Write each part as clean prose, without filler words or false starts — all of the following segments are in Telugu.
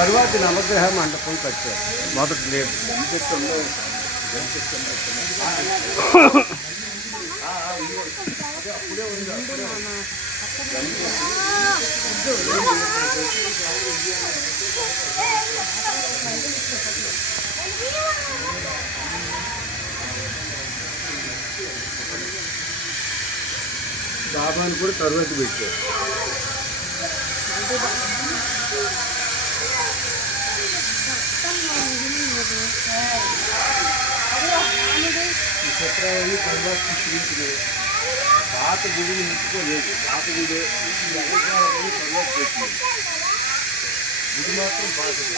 తరువాత నవగ్రహ మండపం కట్టారు. మొదటి లేదు. డాబాను కూడా తరువాత పెట్టారు. చిత్రాన్ని తరువాత తీసుకుని పాత గుడిని ముట్టుకోలేదు. పాత గుడి తరువాత పెట్టింది. గుడి మాత్రం పాతది.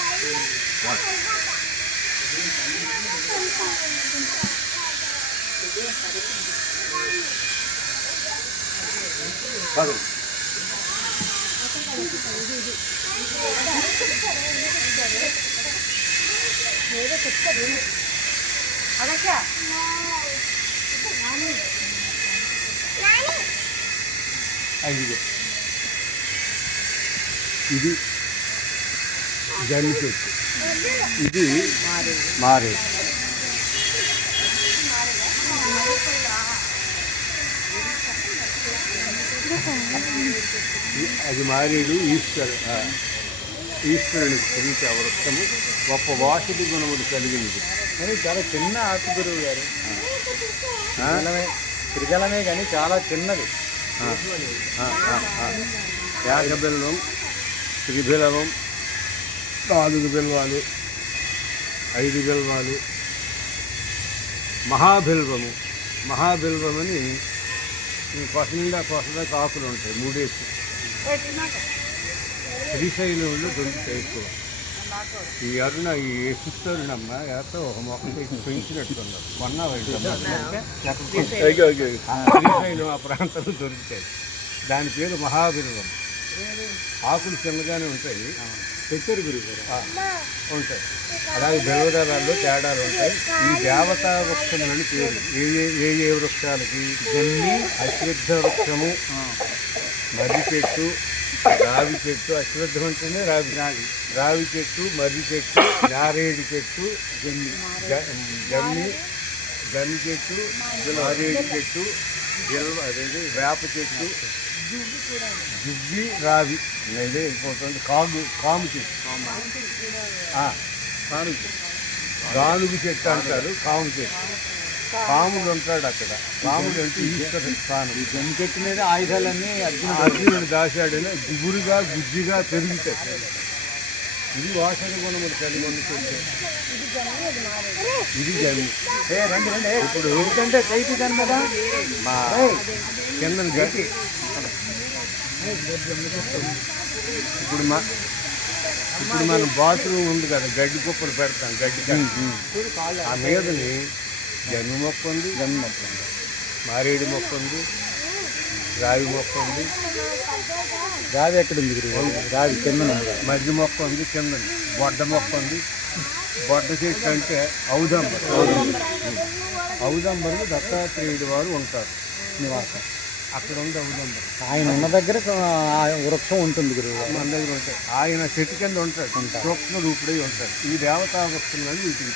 కాదు ఇది జమ్మి చెట్టు, ఇది మారేడు. అది మారేడు. ఈశ్వరుని గురించి ఆ వృక్షము గొప్ప వాషిక గుణములు కలిగినది. కానీ చాలా చిన్న ఆకు గురువు గారు. త్రిదళమే కానీ చాలా చిన్నది. యాగబిల్వం, త్రిబిలవం, 4 బిల్వాలు, 5 బిల్వాలు, మహాబిల్వము. మహాబిల్వమని కొస నిండా కొసదాకా ఆకులు ఉంటాయి. 3 శ్రీశైలంలో దొరుకుతాయి ఎక్కువ. ఈ అరుణ ఈ పుస్తరుణమ్మ ఎవరితో ఒక మొక్క పెంచినట్టున్నారు. శ్రీశైలం ఆ ప్రాంతంలో దొరుకుతాయి. దాని పేరు మహాబిల్వం. ఆకులు చిన్నగానే ఉంటాయి. పెట్టారు గురువు ఉంటాయి. అలాగే బిల్వదళాల్లో తేడాలు ఉంటాయి. ఈ దేవతా వృక్షములని పేరు. ఏ వృక్షాలకి? జమ్మి, అశ్వత్థ వృక్షము, మర్రి చెట్టు, రావి చెట్టు. అశ్వత్థం అంటేనే రావి చెట్టు, మర్రి చెట్టు, నారేడు చెట్టు, జమ్మి చెట్టు, నారేడు చెట్టు, అదేంటి వేప చెట్టు, జువ్వి, రావి. ఇదే ఇంకోటి కాము చెట్టు. గానుగు చెట్టు అంటారు. కాము చెట్టు. కాముడు ఉంటాడు అక్కడ. కాముడు అంటే ఈశ్వర స్థానం. ఈ జమ్మి చెట్టు మీద ఆయుధాలన్నీ అర్జునుడు దాశాడని గుబురుగా గుజ్జిగా పెరుగుతాయి. ఇది వాసన గుణములు కలిగి ఉన్న చెట్టు. ఇది జమ్మి. ఇప్పుడు ఎందుకంటే కైపు కదా మా కింద గట్టి. ఇప్పుడు మన బాత్రూమ్ ఉంది కదా, గడ్డి కుప్పలు పెడతాం. గడ్డి ఆ మీదని జమ్మి మొక్క ఉంది, మారేడు మొక్క ఉంది, రావి మొక్క ఉంది. రావి ఎక్కడ ఉంది? రావి కింద. మధ్య మొక్క ఉంది కింద. బొడ్డ మొక్క ఉంది. బొడ్డ చెట్టు అంటే ఔదంబరులు దత్తాత్రేయుడు వారు ఉంటారు నివాసం. అక్కడ ఉంది ఔదంబరు. ఆయన ఉన్న దగ్గర వృక్షం ఉంటుంది గురువు. మన దగ్గర ఉంటాయి. ఆయన చెట్టు కింద ఉంటాడు. సూక్ష్మ రూపుడై ఉంటాడు. ఈ దేవతా వృక్షం వీటికి